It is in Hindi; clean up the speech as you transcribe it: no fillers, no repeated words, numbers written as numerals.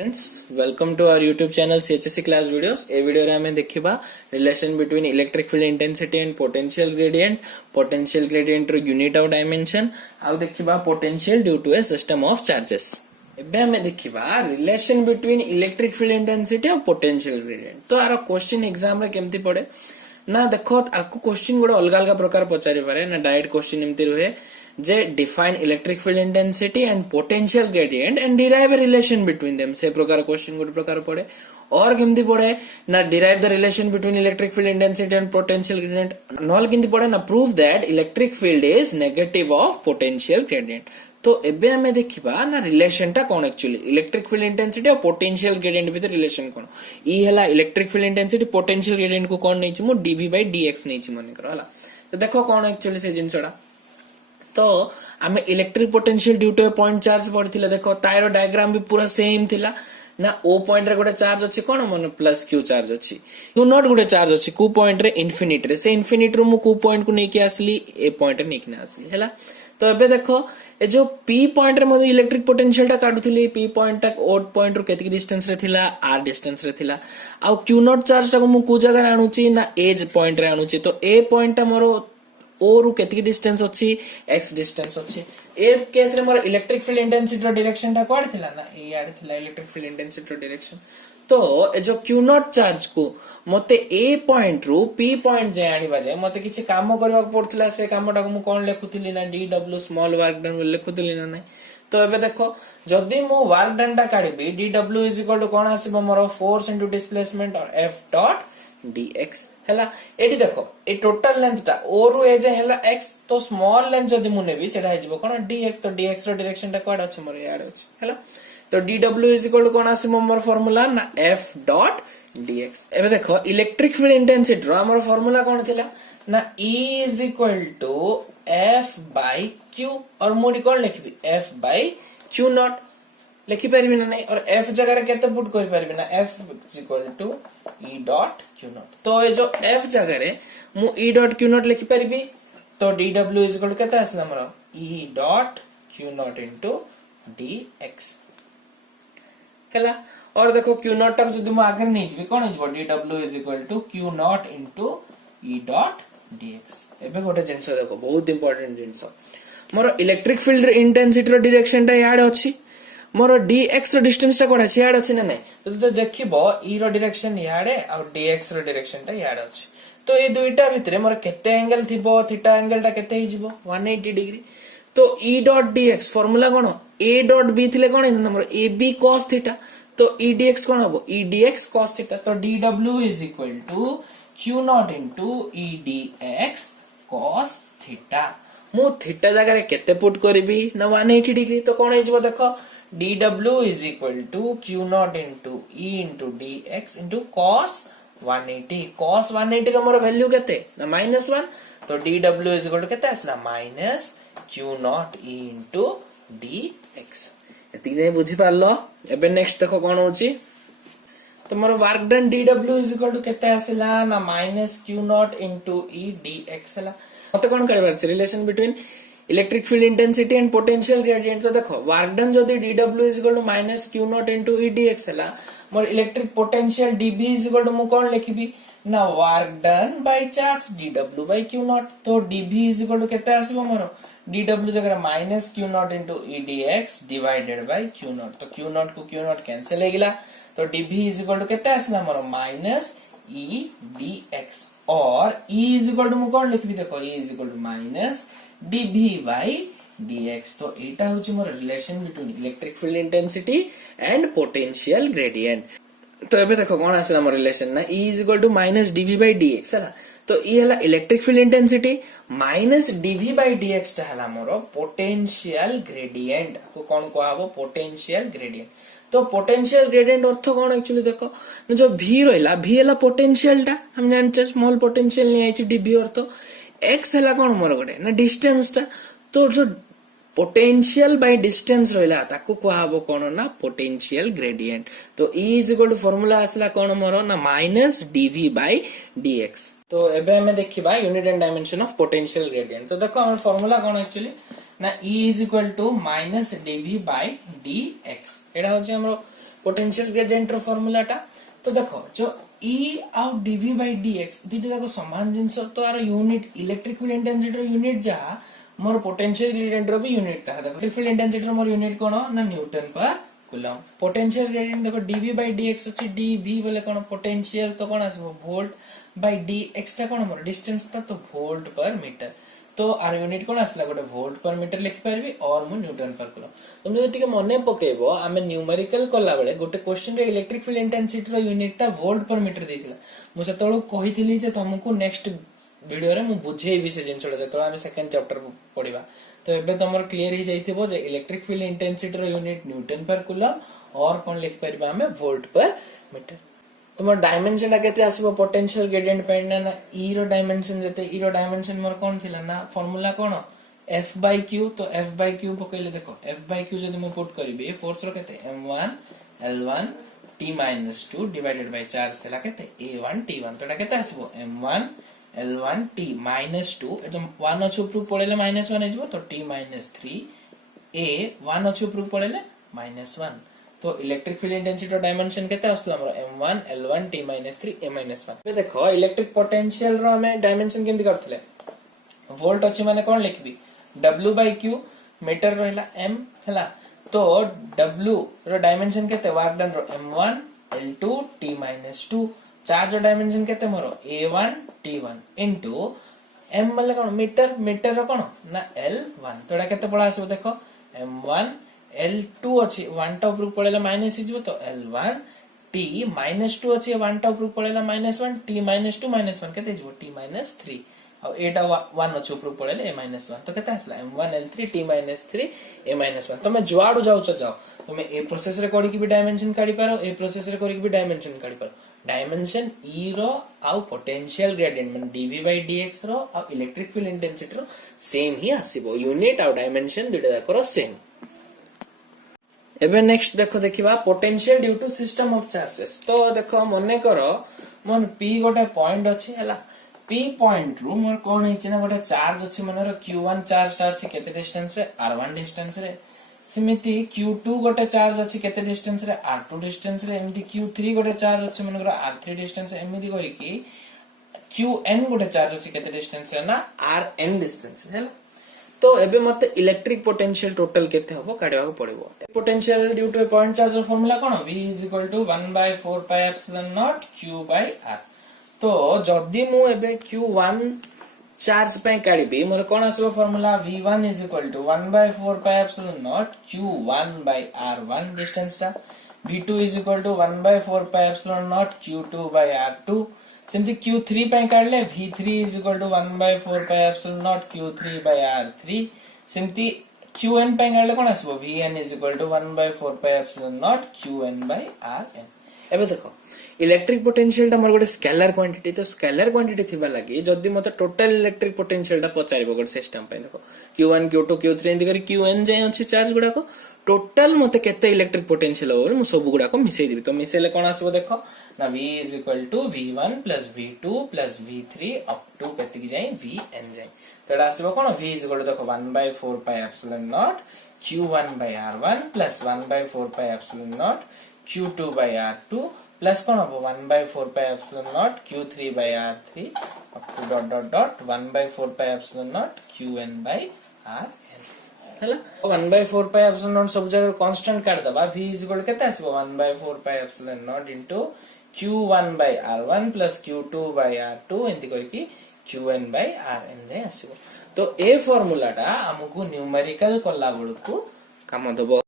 Friends welcome to our YouTube channel CHSE class videos. ए वीडियो रे हमें देखिबा relation between electric field intensity and potential gradient रो यूनिट ऑफ डायमेंशन आ देखिबा potential due to a system of charges. एबे हमें देखिबा relation between electric field intensity और पोटेंशियल ग्रेडियंट। तो आरो क्वेश्चन एग्जाम रे केमती पड़े ना देखो आपको क्वेश्चन गोटे अलग अलग प्रकार पचारि पारे ना डायरेक्ट क्वेश्चन एमती रहे जे define electric field intensity and potential gradient and derive a relation between them से प्रकार क्वेश्चन गोटे प्रकार पड़े और केमती पड़े ना derive the relation between electric field intensity and potential gradient knoll केमती पड़े ना prove that electric field is negative of potential gradient. तो एबे हमें देखिबा ना रिलेशन टा कोन एक्चुअली इलेक्ट्रिक फील्ड इंटेंसिटी और पोटेंशियल ग्रेडियंट विथ रिलेशन कोन ई हला electric field intensity potential gradient को कोन नै छि मु dv/dx नै छि मन करो हला। तो देखो कोन एक्चुअली से जिंसडा तो आमे electric potential due to a point charge पड़थिला देखो तारो डायग्राम भी पूरा सेम थिला ना ओ पॉइंट रे गोटे चार्ज अछि कोन मन प्लस क्यू चार्ज अछि क्यू नॉट गोटे चार्ज अछि कु पॉइंट रे इन्फिनिटी रे से इन्फिनिटी रो मु कु पॉइंट को नै के आसली ए पॉइंट रे नै के आसली हला। तो एबे देखो ए जो पी पॉइंट रे मो इलेक्ट्रिक पोटेंशियल टा काडुथिली पी पॉइंट तक ओ पॉइंट रो केतिक डिस्टेंस रे थिला आर डिस्टेंस रे थिला आ क्यू नॉट चार्ज टा को मु कु जगह रे आनुची ना एज पॉइंट रे आनुची। तो ए पॉइंट टा मोरो ओ रु केतिक डिस्टेंस अछि x डिस्टेंस अछि ए केस रे मोर इलेक्ट्रिक फील्ड इंटेंसिटी रो डायरेक्शन टा कोड थिला ना ए आड़ थिला इलेक्ट्रिक फील्ड इंटेंसिटी रो डायरेक्शन। तो ए जो q नॉट चार्ज को मते ए पॉइंट रु p पॉइंट जे आनिबा जाय मते किछि काम करबा पड़थिला से कामटा को मु कोन लेखुथिली ना dw स्मॉल वर्क डन लेखुथिली ना नै। तो एबे देखो जदी मु वर्क डन टा काढबी dw कोन आसीबो मोर फोर्स इनटू डिस्प्लेसमेंट और f डॉट dx हैला। एडी देखो ए टोटल लेंथ टा ओ रु ए जे हैला x तो स्मॉल लेंथ जदी मु नेबी सेटा हिजबो कोन dx। तो dx रो डायरेक्शन टा कोड अछि मोर याड अछि हैला। तो dw कोन आसीबो मोर फार्मूला ना f डॉट dx। एबे देखो इलेक्ट्रिक फील्ड इंटेंसिटी रो हमर फार्मूला कोन थिला ना E is equal to f by q और मोडी कोन लिखबी f बाय q नॉट लिखि परबी ना नहीं और f जगह रे केते पुट कर परबी ना f is equal to E dot q naught. तो ये जो f जगह रे मु E डॉट q नॉट लिखि परबी तो dw इज इक्वल टू केते आसला हमर E dot q naught into dx हैला। और देखो q नॉट टा जदी मु आगे नै जिबी कोन हिजबो dw is equal to q naught into E dot dx। एबे गोटे जिंस देखो बहुत इंपोर्टेंट जिंस मोर इलेक्ट्रिक फील्ड इंटेंसिटी रो डायरेक्शन टा याड अछि मोर dx रो डिस्टेंस टा कोन अछि याड अछि ना नै। तो देखिबो e रो डायरेक्शन याडे और dx रो डायरेक्शन टा याड अछि। तो ए दुईटा भितरे मोर केते एंगल थिबो थीटा एंगल टा केते हिजबो 180 डिग्री। तो e डॉट dx फार्मूला कोन a डॉट b थिले कोन हिंदा मोर ab cos थीटा तो e dx कोन हबो e dx cos थीटा। तो dw is equal to q naught into e dx cos theta मु थीटा जगह रे केते पुट करबी ना 180 डिग्री। तो कोन हिजबो देखो dw is equal to q naught into e into dx into cos 180 cos 180 row more value केते ना -1 तो dw is equal to केते आसला minus q naught e into dx। एति नै बुझी पारलो। एबे नेक्स्ट देखो कोन होची तो more work done dw is equal to केते आसला ना minus q naught into e dx हला। मते कोन करबार छै relation between electric field intensity and potential gradient. तो देखो वर्क डन जदी dw is equal to minus q naught into e dx हला मोर electric potential db is equal to मु कोन लिखबी ना work done by charge dw by q naught. तो db इज इक्वल टू केते आसीबो मोर dw जगह minus q naught into e dx divided by q naught. तो q नॉट को q नॉट कैंसिल हो गेला तो db इज इक्वल टू केते आसला मोर माइनस e dx और e इज इक्वल टू मु कोन लिखबी देखो e is equal to minus dv by dx। तो एटा होची मोर relation between electric field intensity and potential gradient. तो एबे देखो कोन आसला मोर रिलेशन ना E is equal to minus dv by dx हला। तो ई हला electric field intensity minus dv by dx ता हला मोर पोटेंशियल ग्रेडियंट को कोन कहबो पोटेंशियल ग्रेडियंट। तो पोटेंशियल ग्रेडियंट अर्थ कोन एक्चुअली देखो जो v रहला v हला पोटेंशियल टा हम जानचे स्मॉल पोटेंशियल नै आइछि dv अर्थ x हला कोन मोर गोटे ना डिस्टेंस टा। तो जो पोटेंशियल बाय डिस्टेंस रहला ताको कहबो कोन ना पोटेंशियल ग्रेडियंट। तो E is equal to formula आसला कोन मोर ना माइनस dv बाय dx। तो एबे हमें देखिबा unit and dimension of potential gradient. तो देखो हमर फार्मूला कोन एक्चुअली ना E is equal to minus dv by dx एटा होची हमरो पोटेंशियल ग्रेडियंट रो फार्मूला टा तो देखो जो E आउ dV by dx दुटी देखो समान जिंस तो आर यूनिट इलेक्ट्रिक फील्ड इंटेंसिटी रो यूनिट जा मोर पोटेंशियल ग्रेडियंट रो भी यूनिट था देखो इलेक्ट्रिक फील्ड इंटेंसिटी रो मोर यूनिट कोन ना newton per coulomb potential gradient देखो dV by dx अछि dV बोले कोन पोटेंशियल तो कोन आसबो वोल्ट by dx टा कोन मोर डिस्टेंस ता तो वोल्ट पर मीटर तो आर यूनिट कोन आसला गोटे वोल्ट पर मीटर लिखि परबी और मु न्यूटन पर कूलम तुम जदि टिके मने पकेबो आमे न्यूमेरिकल कला बेले गोटे क्वेश्चन रे इलेक्ट्रिक फील्ड इंटेंसिटी रो यूनिट टा वोल्ट पर मीटर देथिला मु सेतळो कहिथिली जे तुमको नेक्स्ट वीडियो रे मु बुझेइबी से जिंसडा जेतळो आमे सेकंड चैप्टर पढिबा तो एबे तमर क्लियर ही जाइथिबो जे इलेक्ट्रिक फील्ड इंटेंसिटी रो यूनिट न्यूटन पर कूलम और कोन लिखि परबा आमे वोल्ट पर मीटर तुम डायमेंशन केते आसीबो पोटेंशियल ग्रेडियंट पे ना E रो डायमेंशन जते E रो डायमेंशन मोर कोन थिला ना formula cone F by Q तो F by Q पकइले देखो F by Q जदि मैं पुट करबी फोर्स रो केते m1 l1 t - 2 divided by charge थिला केते a1 t1 तो एटा केते आसीबो m1 l1 t - 2 ए तो 1 अछि ऊपर पळेले -1 आइजबो तो t - 3 a 1 अछि ऊपर पळेले -1 तो इलेक्ट्रिक फील्ड इंटेंसिटी डायमेंशन केते आस्तु हमरो m1 l1 t - 3 a - 1 बे देखो इलेक्ट्रिक पोटेंशियल रो हमें डायमेंशन केमति करथले वोल्ट अछि माने कोन लिखबी w by q मीटर रहला m हला तो w रो डायमेंशन केते वर्क डन रो m1 l2 t - 2 चार्ज रो डायमेंशन केते मोरो a1 t1 इनटू m मतलब कोन मीटर मीटर रो कोन ना l1 तो एटा केते पळा आसो देखो m1 L2 अछि 1 टा ऊपर पळेला माइनस हिजबो तो L1 t -2 अछि 1 टा ऊपर पळेला -1 t -2 -1 केते हिजबो t -3 आ एटा 1 अछि ऊपर पळेले a -1 तो केते आसला m1 l3 t -3 a -1 तमे जुआडू जाउ छ जाओ तमे ए प्रोसेस रे करी कि भी डायमेंशन काढी पारो ए प्रोसेस रे करी कि भी डायमेंशन काढी पारो डायमेंशन E रो आ पोटेंशियल ग्रेडियंट माने dV by dx रो आ इलेक्ट्रिक फील्ड इंटेंसिटी रो सेम ही आसीबो यूनिट आ डायमेंशन दुटा करो सेम एबे नेक्स्ट देखो देखिबा potential due to system of charges तो देखो मने करो मन P गोटे पॉइंट अछि हला P पॉइंट रु मोर कोन हिच ना गोटे चार्ज अछि मनरो Q1 चार्ज ता अछि केते डिस्टेंस रे R1 डिस्टेंस रे सिमिति Q2 गोटे चार्ज अछि केते डिस्टेंस रे R2 डिस्टेंस रे एमिति Q3 गोटे चार्ज अछि मनरो R3 डिस्टेंस एमिति करी कि Qn गोटे चार्ज अछि केते डिस्टेंस रे ना Rn डिस्टेंस रे हला तो एबे मते इलेक्ट्रिक पोटेंशियल टोटल केते हबो काढिबा को पड़िबो potential due to a point charge रो फार्मूला कोन V = 1/4 pi epsilon naught q by r तो जदी मु एबे q1 चार्ज पे काढिबी मोर कोन आसबो formula V1 = 1/4 pi epsilon naught q1 by r1 distance ता V2 = 1/4 pi epsilon naught q2 by r2 simply Q3 पे काढले V3 = 1/4 pi epsilon naught Q3 by R3 simply Qn पे काढले कोन आसबो Vn = 1/4 pi epsilon naught Qn by Rn एबे देखो इलेक्ट्रिक पोटेंशियल ता मोर गोटे स्केलर क्वांटिटी तो स्केलर क्वांटिटी थिबा लागि जदी मते टोटल इलेक्ट्रिक पोटेंशियल ता पचारिबो गोटे सिस्टम पे देखो Q1 Q2 Q3 एंदी करी Qn जाय अछि चार्ज गुडा को टोटल मते केते इलेक्ट्रिक पोटेंशियल हो मु सब गुडा को मिसै दिबी तो मिसैले कोन आसबो देखो ना V = V1 + V2 + V3 up to केते की जाय Vn जाय तो एटा आसबो कोन V = देखो 1/4 pi epsilon naught Q1 by R1 + 1/4 pi epsilon naught Q2 by R2 plus कोन हो 1/4 pi epsilon naught Q3 by R3 up to dot dot dot 1/4 pi epsilon naught Qn by Rn हला 1/4 pi epsilon naught सब जगह कांस्टेंट काट दबा V = केते आसीबो 1/4 pi epsilon naught into Q1 by R1 plus Q2 by R2 एंती करके Qn by Rn जाय आसीबो तो ए फार्मूला टा हमकु न्यूमेरिकल कला बळकु काम दबो